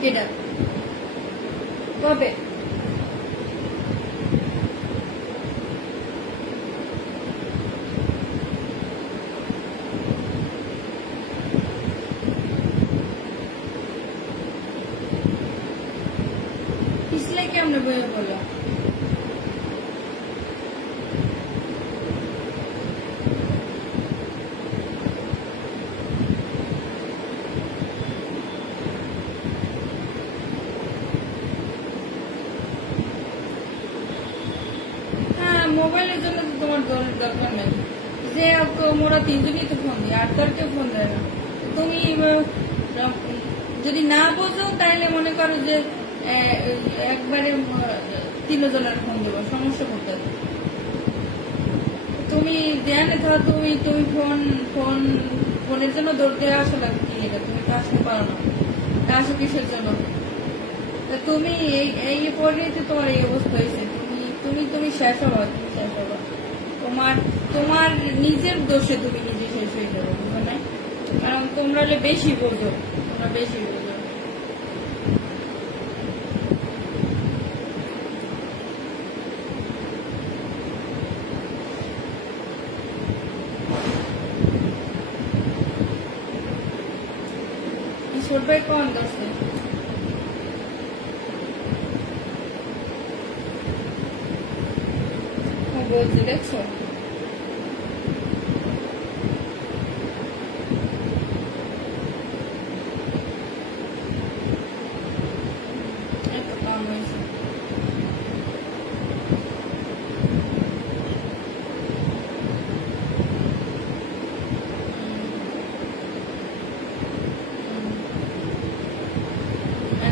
কেডা কবে পিছলে কেমনে বইয়ে বলো মোবাইলের জন্য তো তোমার দরকার নেই যে মোরা তিনজনই তো ফোন দিই আর তার কেউ ফোন দেয় না তুমি যদি না বোঝো তাহলে মনে করো যে একবারে 3 জনের ফোন দেবো সমস্যা করতে তুমি ধ্যানে থাকো তুমি তুমি ফোন ফোন ফোনের জন্য দৌড় দেওয়া আসলে কি এটা তুমি তো আসতে পারো না তা আসো কিসের জন্য তুমি এই পরিণতি তোমার এই অবস্থা হয়েছে তুমি তুমি শেষ হবা তুমি শেষ হবা তোমার তোমার নিজের দোষে তুমি নিজে শেষ হয়ে যাবে বুঝো না কারণ তোমরা বেশি বোঝো তোমরা বেশি বোঝো ছোট ভাই কোন দোষে বলছি দেখছো এত কাম হয়েছে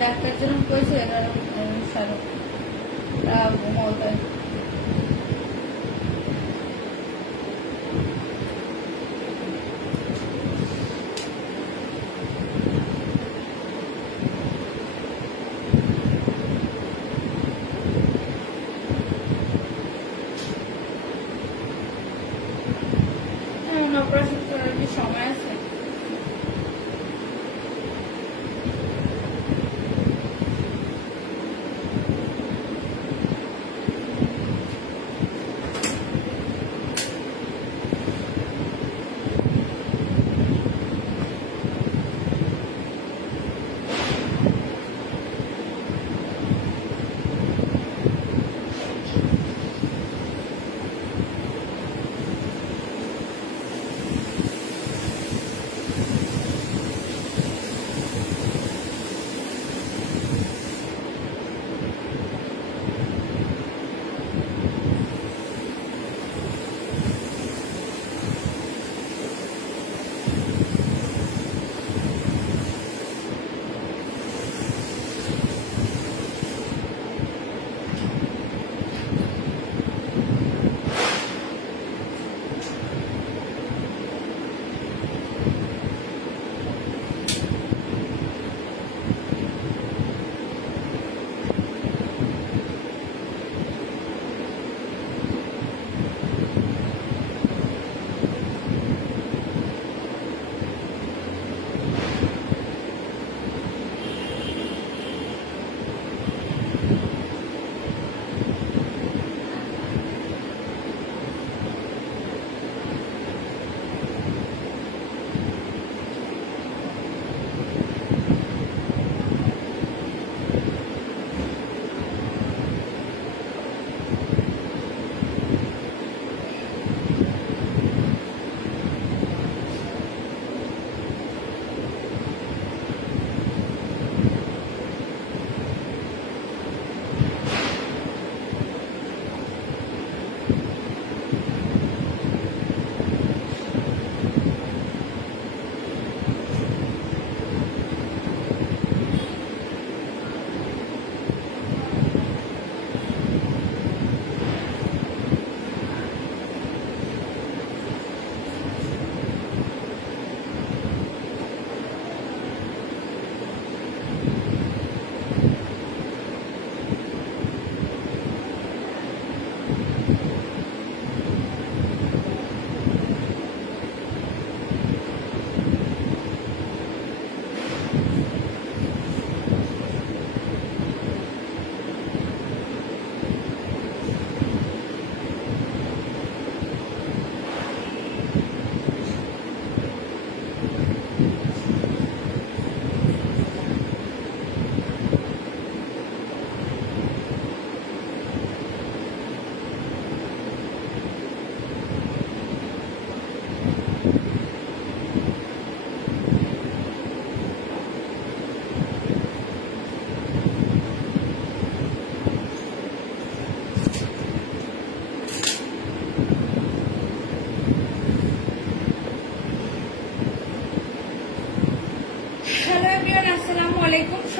ডাক্তার যেরকম কইছে সারো ঘুমাও অপারেশন করার কি সময় আছে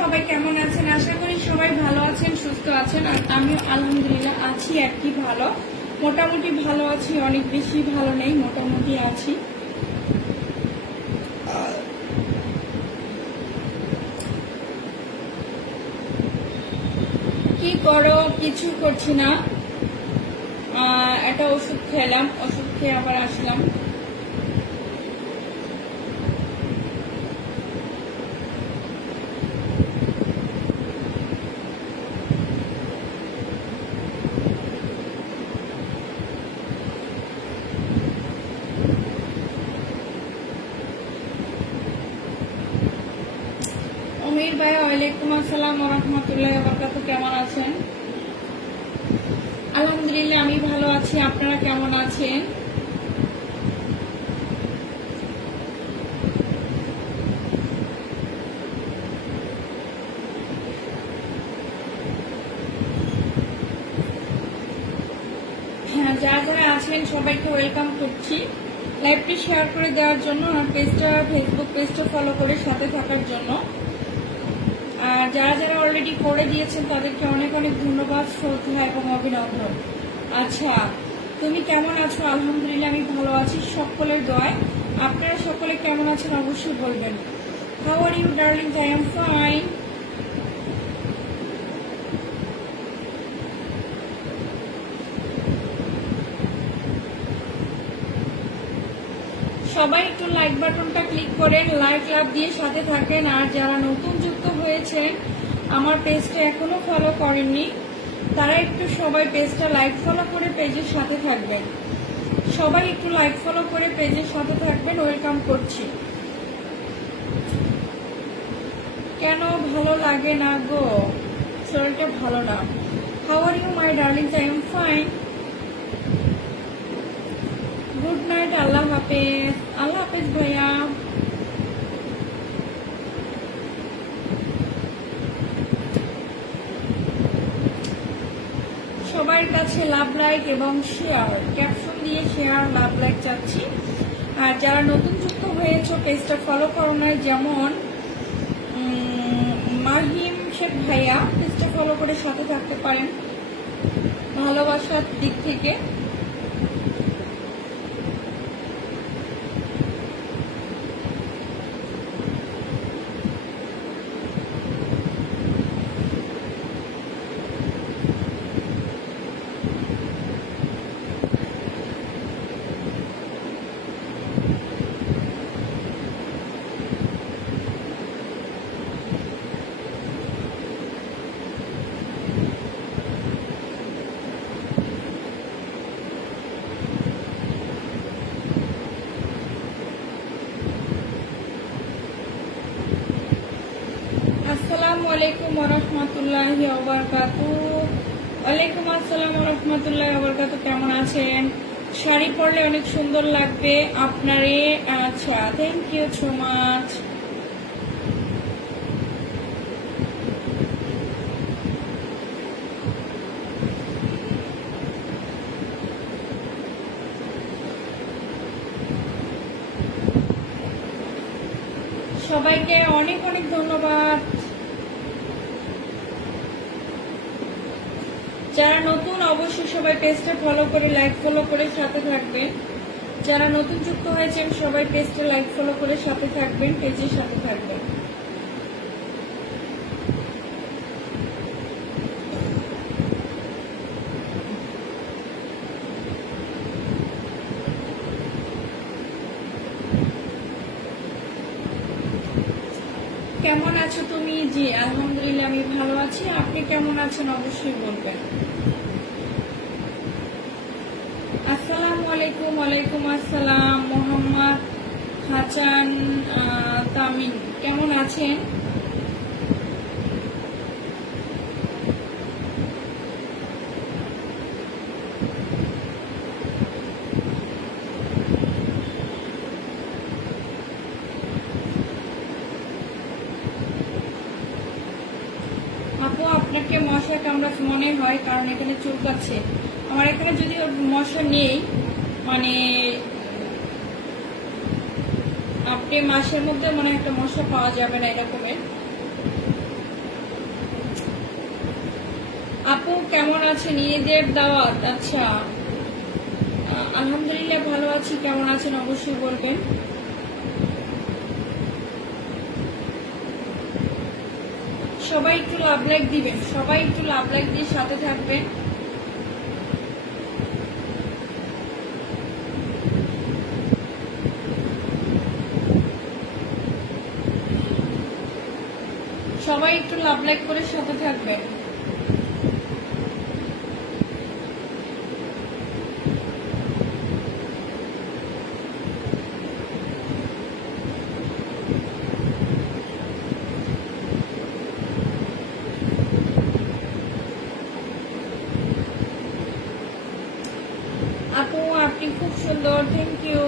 সবাই কেমন আছেন? আশা করি সবাই ভালো আছেন, সুস্থ আছেন। আর আমিও আলহামদুলিল্লাহ আছি আর কি ভালো, মোটামুটি ভালো আছি, অনেক বেশি ভালো নেই, মোটামুটি আছি। কি করো? কিছু করছি না, একটা ওষুধ খেলাম, ওষুধ খেয়ে আবার আসলাম। অমির ভাই, ওয়ালাইকুম আসসালাম ওয়া রাহমাতুল্লাহি ওয়া বারাকাতুহু। কেমন আছেন? আলহামদুলিল্লাহ আমি ভালো আছি, আপনারা কেমন আছেন? হ্যাঁ, যারা যারা আছেন সবাইকে ওয়েলকাম করছি লাইভটি শেয়ার করে দেওয়ার জন্য, আর পেজটা, ফেসবুক পেজটা ফলো করে সাথে থাকার জন্য। আর যারা যারা অলরেডি করে দিয়েছেন তাদেরকে অনেক অনেক ধন্যবাদ, শ্রদ্ধা এবং অভিনন্দন। আচ্ছা, তুমি কেমন আছো? আলহামদুলিল্লাহ আমি ভালো আছি, সকলের দোয়ায়। আপনারা সকলে কেমন আছেন অবশ্যই বলবেন। How are you darling? I am fine. সবাই একটু লাইক বাটনটা ক্লিক করেন, লাইক লাভ দিয়ে সাথে থাকেন। আর যারা নতুন যুক্ত হয়েছেন, আমার পেজটা এখনো ফলো করেননি, তারা একটু সবাই পেজটা লাইক ফলো করে পেজের সাথে থাকবেন। সবাই একটু লাইক ফলো করে পেজের সাথে থাকবেন, ওয়েলকাম করছি। কেন ভালো লাগে না গো? শরীরটা ভালো না। How are you my darling? I am fine. Good night, আল্লাহ হাফেজ। আল্লাহ হাফেজ ভাইয়া। সবার কাছে লাভ, লাইক এবং শেয়ার, ক্যাপশন দিয়ে শেয়ার, লাভ, লাইক চাচ্ছি। আর যারা নতুন যুক্ত হয়েছে পেজটা ফলো করো না, যেমন মাহিম শেখ ভাইয়া, পেজটা ফলো করে সাথে থাকতে পারেন ভালোবাসার দিক থেকে। আসসালামু আলাইকুম ওয়া রাহমাতুল্লাহি ওয়া বারাকাতুহু। ওয়ালাইকুম আসসালাম ওয়া রাহমাতুল্লাহি ওয়া বারাকাতুহু। কেমন আছেন? শাড়ি পরলে অনেক সুন্দর লাগবে আপনারে। আচ্ছা, থ্যাংক ইউ সো মাচ। সবাইকে অনেক অনেক ধন্যবাদ। যারা নতুন অবশ্যই সবাই পেজটা ফলো করে লাইক ফলো করে সাথে থাকবেন। যারা নতুন যুক্ত হয়েছেন সবাই পেজটা লাইক ফলো করে সাথে থাকবেন, পেজের সাথে থাকবেন। কেমন আছো তুমি? জি আলহামদুলিল্লাহ আমি ভালো আছি, আপনি কেমন আছেন অবশ্যই বলবেন। আসসালামু আলাইকুম। ওয়ালাইকুম আসসালাম। মোহাম্মদ হাসান তামিম, কেমন আছেন? আপু, আপনাকে মশা কামড়াচ্ছে মনে হয়, কারণ এখানে চুলকাচ্ছে। আমার এখানে যদি মশা নেই, মানে আপনি মাসের মধ্যে মনে একটা মশা পাওয়া যাবে না এরকমের। কেমন আছেন? ঈদের দাওয়াত, আচ্ছা। আলহামদুলিল্লাহ ভালো আছি, কেমন আছেন অবশ্যই বলবেন। সবাই একটু লাভ লাইক দিবেন, সবাই একটু লাভ লাইক দিয়ে সাথে থাকবেন। সবাই একটু লাভ লাইক করে সাথে থাকবেন। আপু আপনি খুব সুন্দর, থ্যাংক ইউ।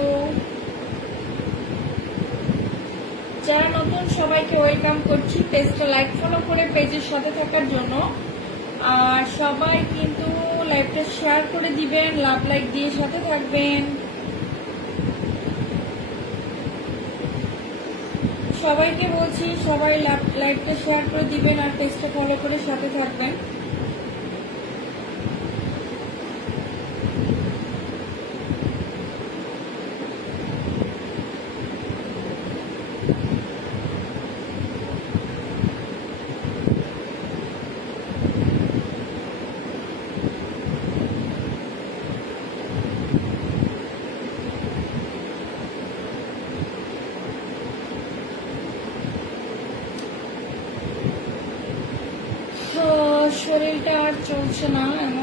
যারা নতুন সবাইকে ওয়েলকাম করছি, পেজটা লাইক ফলো করে পেজের সাথে থাকার জন্য। আর সবাই কিন্তু লাইভটা শেয়ার করে দিবেন, লাভ লাইক দিয়ে সাথে থাকবেন। সবাইকে বলছি সবাই লাইভটা শেয়ার করে দিবেন আর পেজটা ফলো করে সাথে থাকবেন। শরীরটা আর চলছে না, এমন